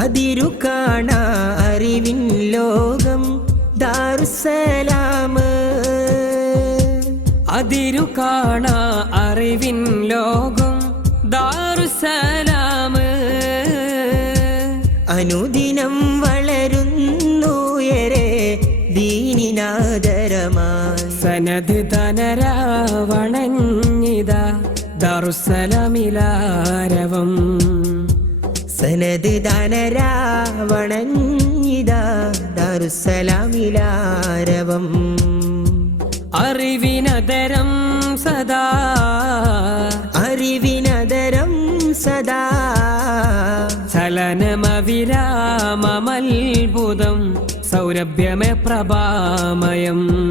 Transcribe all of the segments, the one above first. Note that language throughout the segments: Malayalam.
അതിരു കാണാ അറിവിൻ ലോകം. ദാറുസലാം അതിരു കാണാ അറിവിൻ ലോകം. ദാറുസലാം അനുദിനം വളരുന്നുയരെ ദീനിനാദരമായി. സനത് തനരാവണഞ്ഞിത ദാറുസലാമിലാരവം. സനത് ദാനരാവണഞ്ഞിതാ അറിവിനതരം സദാ. അറിവിനതരം സദാ. ചലനമവിരാമമത്ഭുതം സൗരഭ്യമേ പ്രഭാമയം.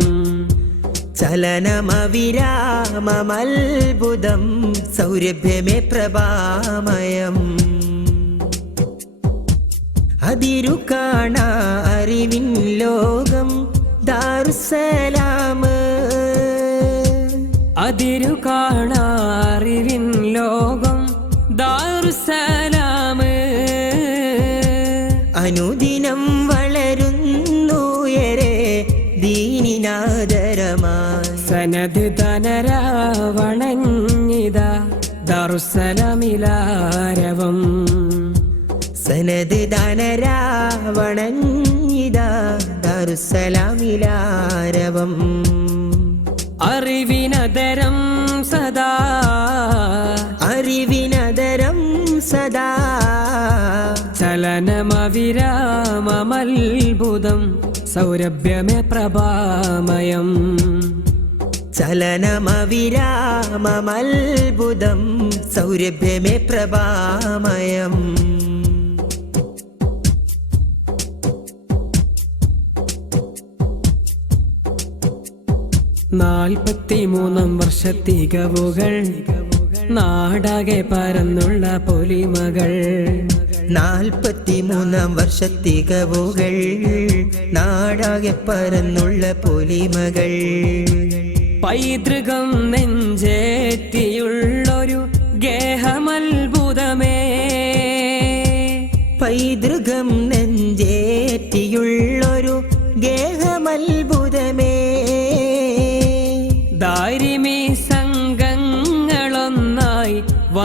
ചലനമവിരാമമത്ഭുതം സൗരഭ്യമേ പ്രഭാമയം. അതിരു കാണാ അറിവിൻ ലോകം. ദാറുസലാം അതിരു കാണാറിവിൻ ലോകം. ദാറുസലാമ് അനുദിനം വളരുന്നുയരെ ദീനിനാദരമായി. സനത് തനരാവണഞ്ഞിത ദാറുസലാമിലാരവം സനത് ദാനരാവണഞ്ഞിതാ ദാറുസലാമിലാരവം അറിവിനതരം സദാ അറിവിനതരം സദാ ചലനമവിരാമമത്ഭുതം സൗരഭ്യമേ പ്രഭാമയം. ചലനമവിരാമമത്ഭുതം സൗരഭ്യമേ പ്രഭാമയം. നാൽപ്പത്തിമൂന്നാം വർഷത്തികവുകൾ. നാടാകെ പരന്നുള്ള പൊലിമകൾ. നാൽപ്പത്തിമൂന്നാം വർഷത്തികവുകൾ. നാടാകെ പരന്നുള്ള പൊലിമകൾ. പൈതൃകം നെഞ്ചേറ്റിയുള്ളൊരു ഗേഹമത്ഭുതമേ. പൈതൃകം നെഞ്ചേറ്റിയുള്ളൊരു ഗേഹമത്ഭുതമേ.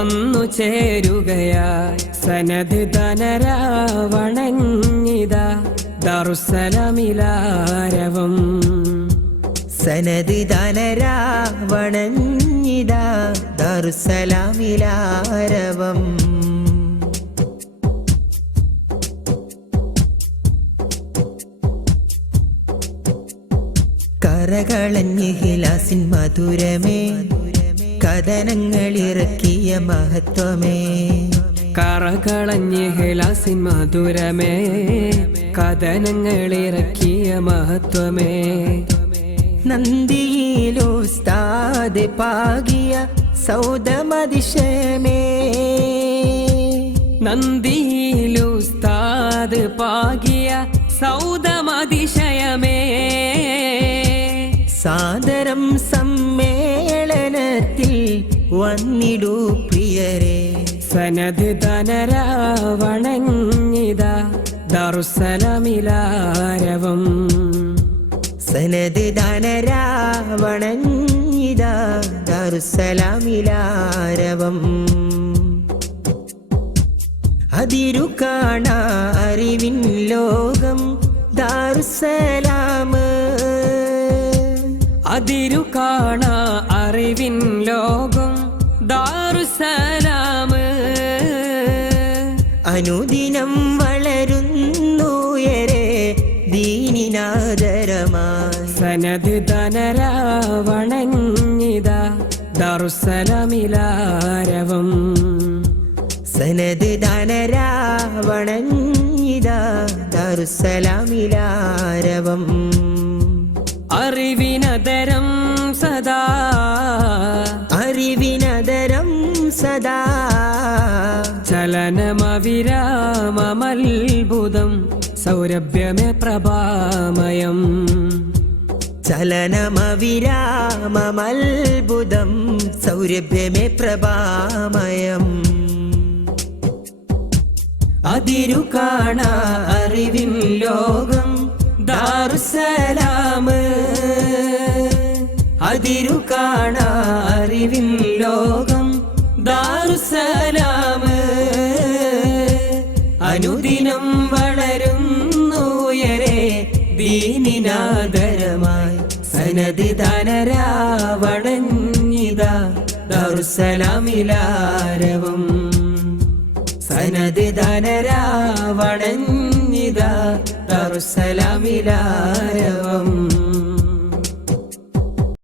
വന്നു ചേരുകയായി സനത് ധനരാവണഞ്ഞിത ദറുസലമിലാരവം സനത് ധനരാവണഞ്ഞിതാ ദർശനമിലാരവം. കരകളഞ്ഞ് ഹിലാസിൻ മധുരമേ. കഥനങ്ങളിറക്കിയ മഹത്വമേ. കറകളഞ്ഞ് ഹെലാസിൻ മധുരമേ. കഥനങ്ങളിറക്കിയ മഹത്വമേ. നന്ദിയിലുസ്താദ് പാകിയ സൗദമതിശയമേ നന്ദിയിലുസ്താദ് പാകിയ സൗദമതിശയമേ. സാദരം വന്നിടൂ പ്രിയരെ. സനത് ധനര വണങ്ങിത ദർശനമിലാരവം. സനത് ധനര വണങ്ങിത ദർശനമിലാരവം. അതിരു കാണ അറിവിൻ ലോകം ദാറുസലാം അതിരു കാണാ അറിവിൻ ലോകം ദാറുസലാമ് അനുദിനം വളരുന്നുയരെ ദീനിനാദരമായി സനത് ധനരാവണഞ്ഞിത ദർശനമിലാരവം സനത് ധനരാവണഞ്ഞിതാ ദർശനമിലാരവം അറിവിനതരം സദാ സദാ ചലനമവിരാമമത്ഭുതം സൗരഭ്യമേ പ്രഭാമയം. ചലനമവിരാമമത്ഭുതം സൗരഭ്യമേ പ്രഭാമയം. അതിരു കാണ അറിവിൻ ലോകം ദാറുസലാമ്. അതിരു കാണാ അനുദിനം വളരുന്നുയരേ ദീനിനാദരമായി. സനത് ധനരാവണഞ്ഞിത ധനരാവണഞ്ഞിത ദാറുസലാമിലാരവം.